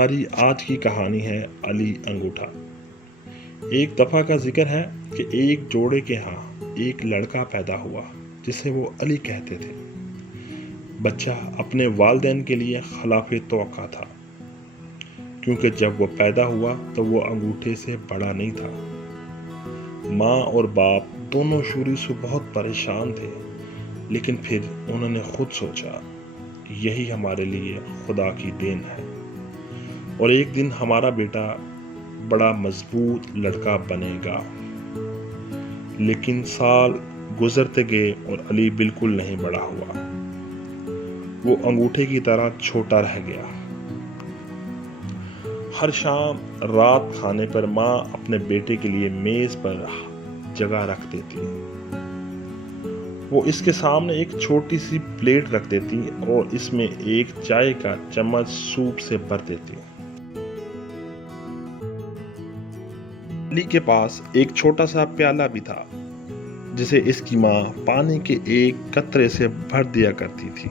हमारी आज की कहानी है अली अंगूठा। एक दफ़ा का जिक्र है कि एक जोड़े के यहाँ एक लड़का पैदा हुआ जिसे वो अली कहते थे। बच्चा अपने वालिदैन के लिए खिलाफ तवक्का था, क्योंकि जब वो पैदा हुआ तो वो अंगूठे से बड़ा नहीं था। माँ और बाप दोनों शुरू से बहुत परेशान थे, लेकिन फिर उन्होंने खुद सोचा यही हमारे लिए खुदा की देन है और एक दिन हमारा बेटा बड़ा मजबूत लड़का बनेगा। लेकिन साल गुजरते गए और अली बिल्कुल नहीं बड़ा हुआ। वो अंगूठे की तरह छोटा रह गया। हर शाम रात खाने पर माँ अपने बेटे के लिए मेज पर जगह रख देती। वो इसके सामने एक छोटी सी प्लेट रख देती और इसमें एक चाय का चम्मच सूप से भर देती। अली के पास एक छोटा सा प्याला भी था, जिसे इसकी माँ पानी के एक कतरे से भर दिया करती थी।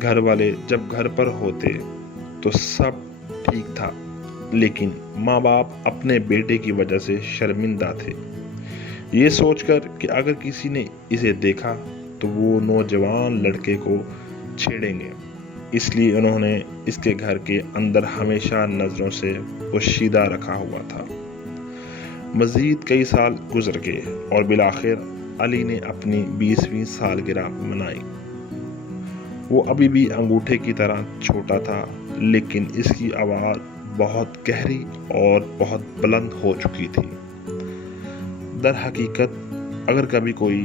घर वाले जब घर पर होते तो सब ठीक था, लेकिन माँ बाप अपने बेटे की वजह से शर्मिंदा थे, ये सोचकर कि अगर किसी ने इसे देखा तो वो नौजवान लड़के को छेड़ेंगे। इसलिए उन्होंने इसके घर के अंदर हमेशा नज़रों से पोशीदा रखा हुआ था। मज़ीद कई साल गुजर गए और बिलाखिर अली ने अपनी 20वीं सालगिरह मनाई। वो अभी भी अंगूठे की तरह छोटा था, लेकिन इसकी आवाज़ बहुत गहरी और बहुत बुलंद हो चुकी थी। दर हकीकत अगर कभी कोई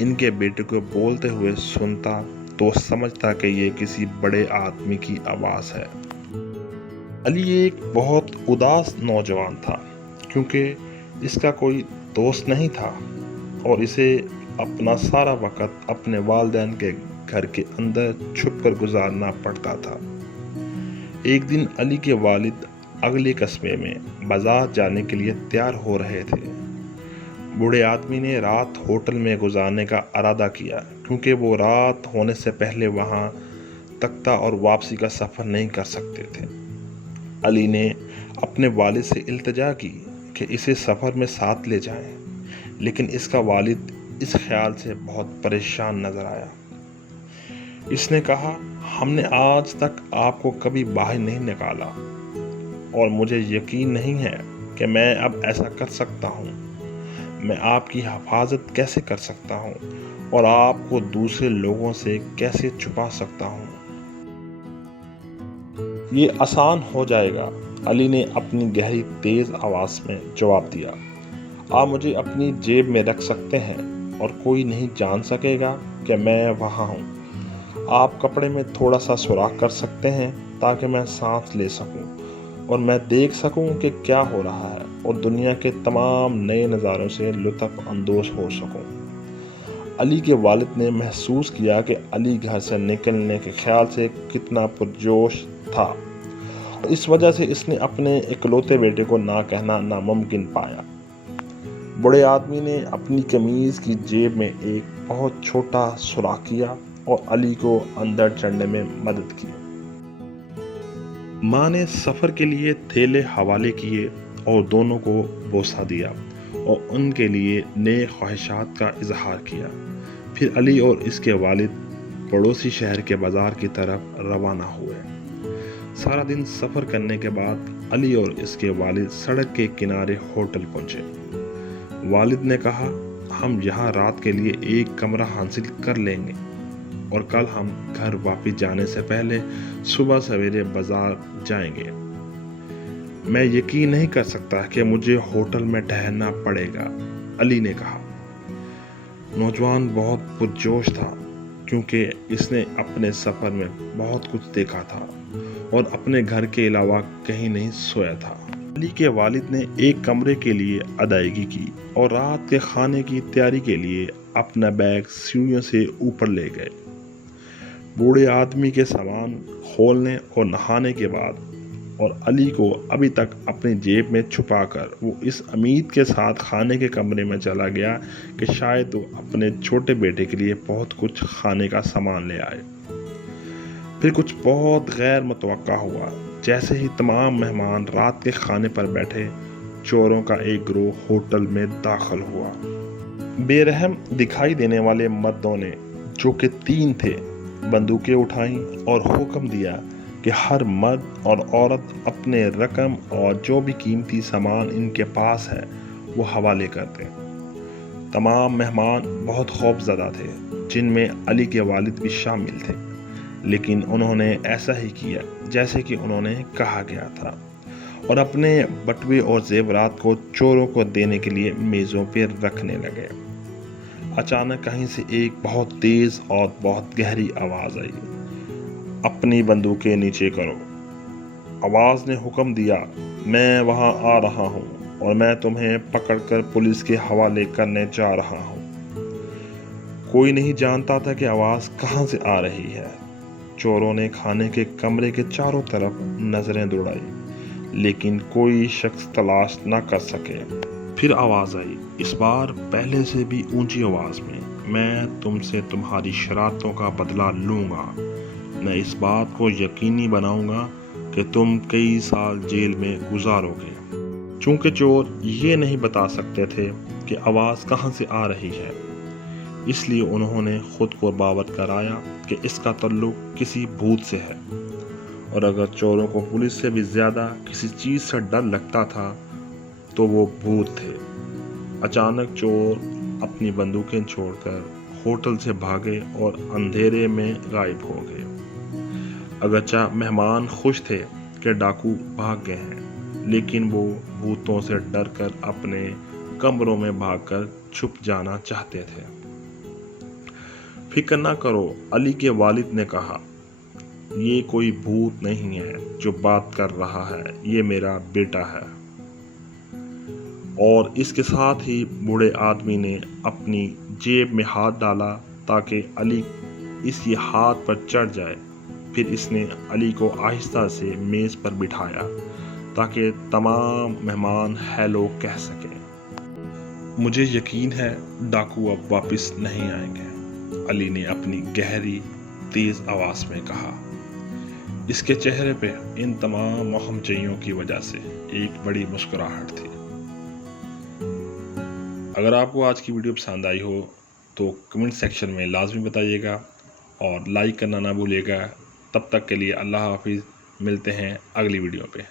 इनके बेटे को बोलते हुए सुनता तो समझता कि ये किसी बड़े आदमी की आवाज़ है। अली एक बहुत उदास नौजवान था, क्योंकि इसका कोई दोस्त नहीं था और इसे अपना सारा वक्त अपने वालिदैन के घर के अंदर छुपकर गुजारना पड़ता था। एक दिन अली के वालिद अगले कस्बे में बाजार जाने के लिए तैयार हो रहे थे। बूढ़े आदमी ने रात होटल में गुजारने का इरादा किया, क्योंकि वो रात होने से पहले वहाँ तख्ता और वापसी का सफ़र नहीं कर सकते थे। अली ने अपने वालिद से इल्तिजा की कि इसे सफ़र में साथ ले जाएं, लेकिन इसका वालिद इस ख्याल से बहुत परेशान नज़र आया। इसने कहा, हमने आज तक आपको कभी बाहर नहीं निकाला और मुझे यकीन नहीं है कि मैं अब ऐसा कर सकता हूँ। मैं आपकी हिफाजत कैसे कर सकता हूँ और आपको दूसरे लोगों से कैसे छुपा सकता हूँ? ये आसान हो जाएगा, अली ने अपनी गहरी तेज आवाज़ में जवाब दिया। आप मुझे अपनी जेब में रख सकते हैं और कोई नहीं जान सकेगा कि मैं वहाँ हूँ। आप कपड़े में थोड़ा सा सुराख कर सकते हैं ताकि मैं सांस ले सकूँ और मैं देख सकूं कि क्या हो रहा है और दुनिया के तमाम नए नज़ारों से लुत्फ़ अंदोज़ हो सकूं। अली के वालिद ने महसूस किया कि अली घर से निकलने के ख्याल से कितना पुरजोश था। इस वजह से इसने अपने इकलौते बेटे को ना कहना नामुमकिन पाया। बूढ़े आदमी ने अपनी कमीज़ की जेब में एक बहुत छोटा सुराख किया और अली को अंदर चढ़ने में मदद की। माँ ने सफ़र के लिए थैले हवाले किए और दोनों को बोसा दिया और उनके लिए नए ख्वाहिशात का इजहार किया। फिर अली और इसके वालिद पड़ोसी शहर के बाज़ार की तरफ रवाना हुए। सारा दिन सफ़र करने के बाद अली और इसके वालिद सड़क के किनारे होटल पहुँचे। वालिद ने कहा, हम यहाँ रात के लिए एक कमरा हासिल कर लेंगे और कल हम घर वापस जाने से पहले सुबह सवेरे बाजार जाएंगे। मैं यकीन नहीं कर सकता कि मुझे होटल में ठहरना पड़ेगा, अली ने कहा। नौजवान बहुत पुरजोश था, क्योंकि इसने अपने सफ़र में बहुत कुछ देखा था और अपने घर के अलावा कहीं नहीं सोया था। अली के वालिद ने एक कमरे के लिए अदायगी की और रात के खाने की तैयारी के लिए अपना बैग सीढ़ियों से ऊपर ले गए। बूढ़े आदमी के सामान खोलने और नहाने के बाद और अली को अभी तक अपनी जेब में छुपाकर वो इस उम्मीद के साथ खाने के कमरे में चला गया कि शायद वो अपने छोटे बेटे के लिए बहुत कुछ खाने का सामान ले आए। फिर कुछ बहुत गैर मुतवक्का हुआ। जैसे ही तमाम मेहमान रात के खाने पर बैठे, चोरों का एक गिरोह होटल में दाखिल हुआ। बेरहम दिखाई देने वाले मर्दों ने, जो कि 3 थे, बंदूकें उठाईं और हुक्म दिया कि हर मर्द और औरत अपने रकम और जो भी कीमती सामान इनके पास है वो हवाले कर दें। तमाम मेहमान बहुत खौफजदा थे, जिनमें अली के वालिद भी शामिल थे, लेकिन उन्होंने ऐसा ही किया जैसे कि उन्होंने कहा गया था और अपने बटुए और जेवरात को चोरों को देने के लिए मेज़ों पर रखने लगे। अचानक कहीं से एक बहुत तेज और बहुत गहरी आवाज़ आई, अपनी बंदूकें नीचे करो। आवाज़ ने हुक्म दिया, मैं वहाँ आ रहा हूँ और मैं तुम्हें पकड़कर पुलिस के हवाले करने जा रहा हूँ। कोई नहीं जानता था कि आवाज़ कहाँ से आ रही है। चोरों ने खाने के कमरे के चारों तरफ नजरें दौड़ाई, लेकिन कोई शख्स तलाश न कर सके। फिर आवाज़ आई, इस बार पहले से भी ऊंची आवाज़ में, मैं तुमसे तुम्हारी शरारतों का बदला लूँगा। मैं इस बात को यकीनी बनाऊँगा कि तुम कई साल जेल में गुजारोगे। चूँकि चोर ये नहीं बता सकते थे कि आवाज़ कहाँ से आ रही है, इसलिए उन्होंने खुद को बावर कराया कि इसका ताल्लुक किसी भूत से है। और अगर चोरों को पुलिस से भी ज़्यादा किसी चीज़ से डर लगता था तो वो भूत थे। अचानक चोर अपनी बंदूकें छोड़कर होटल से भागे और अंधेरे में गायब हो गए। अगरचा मेहमान खुश थे कि डाकू भाग गए हैं, लेकिन वो भूतों से डरकर अपने कमरों में भागकर छुप जाना चाहते थे। फिक्र न करो, अली के वालिद ने कहा, ये कोई भूत नहीं है जो बात कर रहा है, ये मेरा बेटा है। और इसके साथ ही बूढ़े आदमी ने अपनी जेब में हाथ डाला ताकि अली इसके हाथ पर चढ़ जाए। फिर इसने अली को आहिस्ता से मेज़ पर बिठाया ताकि तमाम मेहमान हेलो कह सकें। मुझे यकीन है डाकू अब वापस नहीं आएंगे, अली ने अपनी गहरी तेज आवाज़ में कहा। इसके चेहरे पे इन तमाम हमचइयों की वजह से एक बड़ी मुस्कुराहट थी। अगर आपको आज की वीडियो पसंद आई हो तो कमेंट सेक्शन में लाजमी बताइएगा और लाइक करना ना भूलिएगा। तब तक के लिए अल्लाह हाफिज़, मिलते हैं अगली वीडियो पे।